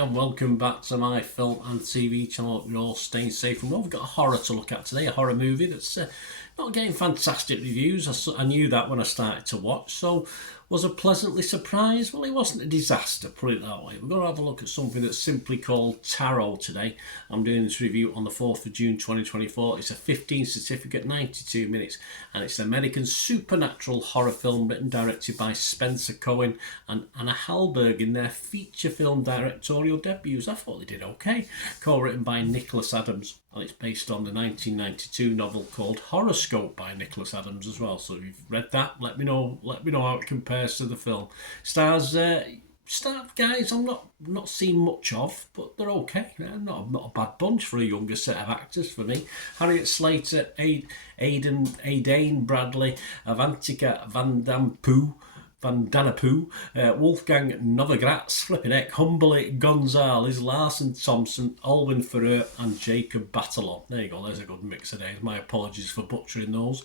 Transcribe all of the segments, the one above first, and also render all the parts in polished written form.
and welcome back to my film and TV channel. You're all staying safe and well. We've got a horror to look at today, a horror movie that's not getting fantastic reviews. I knew that when I started to watch, so was I pleasantly surprised? Well, it wasn't a disaster, put it that way. We're going to have a look at something that's simply called Tarot today. I'm doing this review on the 4th of June 2024. It's a 15 certificate, 92 minutes, and it's an American supernatural horror film written and directed by Spencer Cohen and Anna Hallberg in their feature film directorial debuts. I thought they did okay. Co-written by Nicholas Adams, and it's based on the 1992 novel called Horoscope by Nicholas Adams as well. So if you've read that, let me know how it compares to the film. Stars guys I'm not seeing much of, but they're okay. Not a bad bunch for a younger set of actors for me. Harriet Slater, Aidan Bradley, Avantika Vandanapu, Wolfgang Novogratz, flipping heck, Humberly Gonzalez, Larson Thompson, Alwyn Ferrer and Jacob Batalon. There you go, there's a good mix of names. My apologies for butchering those.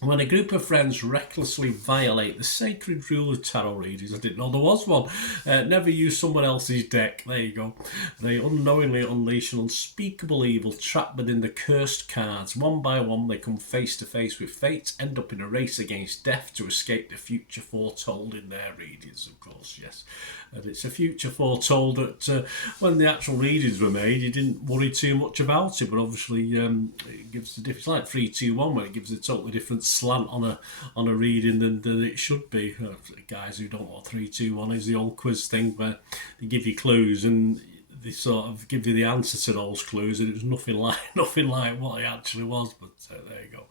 When a group of friends recklessly violate the sacred rule of tarot readings, I didn't know there was one, never use someone else's deck, there you go. They unknowingly unleash an unspeakable evil trapped within the cursed cards. One by one they come face to face with fate, end up in a race against death to escape the future foretold in their readings, of course, yes. And it's a future foretold that when the actual readings were made, you didn't worry too much about it, but obviously it gives the difference, like 3-2-1, when it gives a totally different slant on a reading than it should be. Guys who don't know what 3-2-1 is, the old quiz thing where they give you clues and they sort of give you the answer to those clues, and it was nothing like what it actually was. But there you go.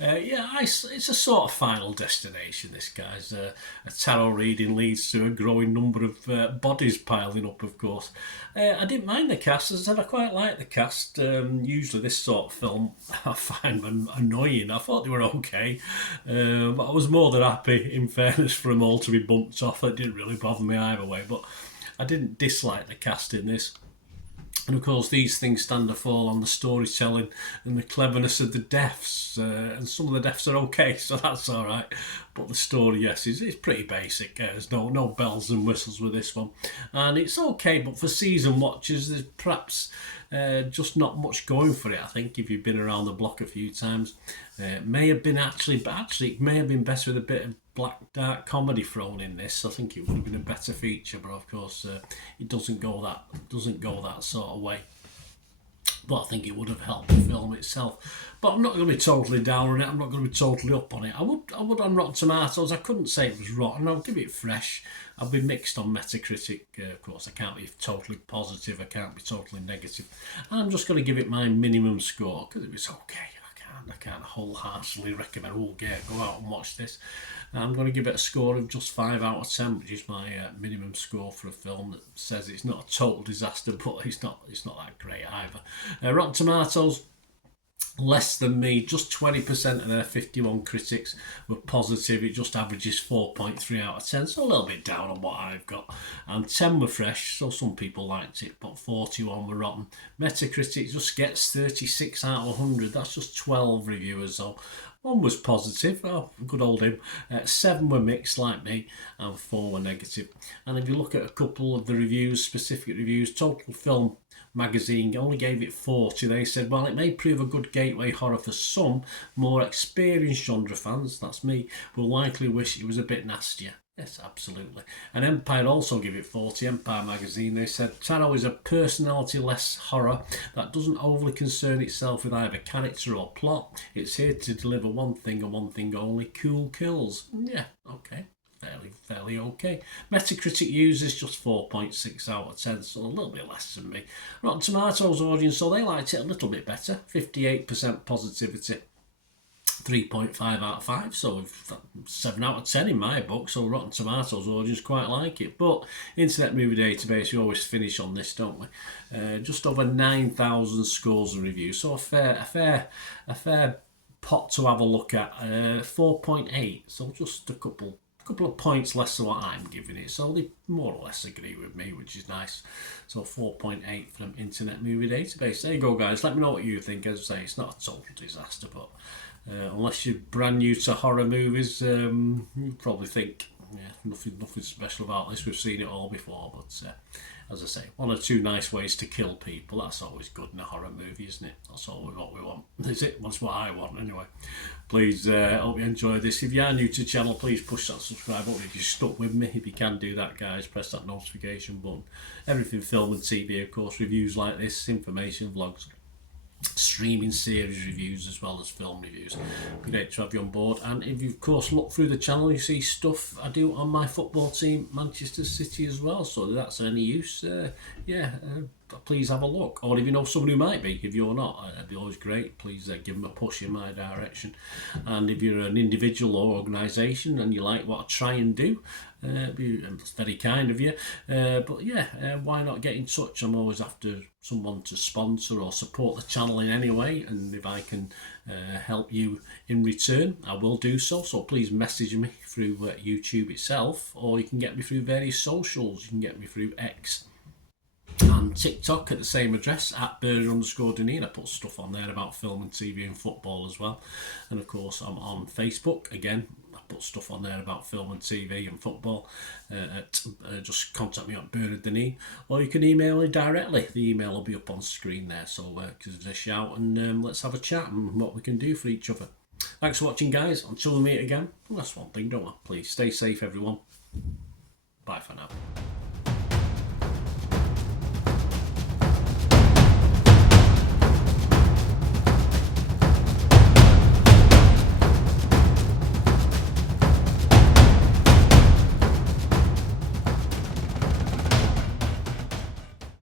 It's a sort of final destination. This guy's a tarot reading leads to a growing number of bodies piling up. Of course, I didn't mind the cast. As I said, I quite like the cast. Usually, this sort of film I find them annoying. I thought they were okay, but I was more than happy, in fairness, for them all to be bumped off. It didn't really bother me either way, but I didn't dislike the cast in this. And of course, these things stand or fall on the storytelling and the cleverness of the deaths. And some of the deaths are okay, so that's all right. But the story, yes, is pretty basic. There's no bells and whistles with this one. And it's okay, but for season watchers, there's perhaps just not much going for it, I think, if you've been around the block a few times. It may have been it may have been better with a bit of black dark comedy thrown in this. I think it would have been a better feature, but of course it doesn't go that sort of way. But I think it would have helped the film itself. But I'm not going to be totally down on it. I'm not going to be totally up on it. I would on Rotten Tomatoes. I couldn't say it was rotten. I'll give it fresh. I'll be mixed on Metacritic. Of course, I can't be totally positive. I can't be totally negative. And I'm just going to give it my minimum score because it was okay. I can't wholeheartedly recommend, go out and watch this. I'm going to give it a score of just 5 out of 10, which is my minimum score for a film that says it's not a total disaster, but it's not that great either. Rotten Tomatoes, less than me, just 20% of their 51 critics were positive. It just averages 4.3 out of 10, so a little bit down on what I've got. And 10 were fresh, so some people liked it, but 41 were rotten. Metacritic just gets 36 out of 100. That's just 12 reviewers, so one was positive, good old him. 7 were mixed, like me, and 4 were negative. And if you look at a couple of the reviews, specific reviews, Total Film magazine only gave it 40. They said, while it may prove a good gateway horror for some more experienced genre fans, that's me, will likely wish it was a bit nastier. Yes, absolutely. And Empire also gave it 40. Empire magazine, they said, Tarot is a personality-less horror that doesn't overly concern itself with either character or plot. It's here to deliver one thing and one thing only: cool kills. Yeah, okay. Fairly okay. Metacritic users just 4.6 out of 10, so a little bit less than me. Rotten Tomatoes audience, so they liked it a little bit better. 58% positivity, 3.5 out of 5, so 7 out of 10 in my book. So Rotten Tomatoes audience quite like it. But Internet Movie Database, we always finish on this, don't we? Just over 9,000 scores and reviews, so a fair pot to have a look at. 4.8, so just a couple of points less than what I'm giving it, so they more or less agree with me, which is nice. So 4.8 from Internet Movie Database. There you go, guys. Let me know what you think. As I say, it's not a total disaster, but unless you're brand new to horror movies, you probably think yeah, nothing special about this. We've seen it all before, but as I say, one or two nice ways to kill people. That's always good in a horror movie, isn't it? That's all what we want. Is it? That's what I want anyway. Please, hope you enjoy this. If you are new to the channel, please push that subscribe button. If you're stuck with me, if you can do that, guys, press that notification button. Everything film and TV, of course, reviews like this, information, vlogs, streaming series reviews as well as film reviews. Great to have you on board. And if you of course look through the channel, you see stuff I do on my football team, Manchester City, as well, so if that's any use, please have a look. Or if you know someone who might be, if you're not, it'd be always great. Please give them a push in my direction. And if you're an individual or organisation and you like what I try and do, it's very kind of you. But yeah, why not get in touch? I'm always after someone to sponsor or support the channel in any way, and if I can help you in return, I will do so. So please message me through YouTube itself, or you can get me through various socials. You can get me through X and TikTok at the same address, at Bird_Deneen. I put stuff on there about film and TV and football as well. And of course I'm on Facebook again. I put stuff on there about film and TV and football. Just contact me at Bird_Deneen, or you can email me directly. The email will be up on screen there, so give us a shout and let's have a chat and what we can do for each other. Thanks for watching, guys. Until we meet again, well, that's one thing, don't I? Please stay safe, everyone. Bye for now.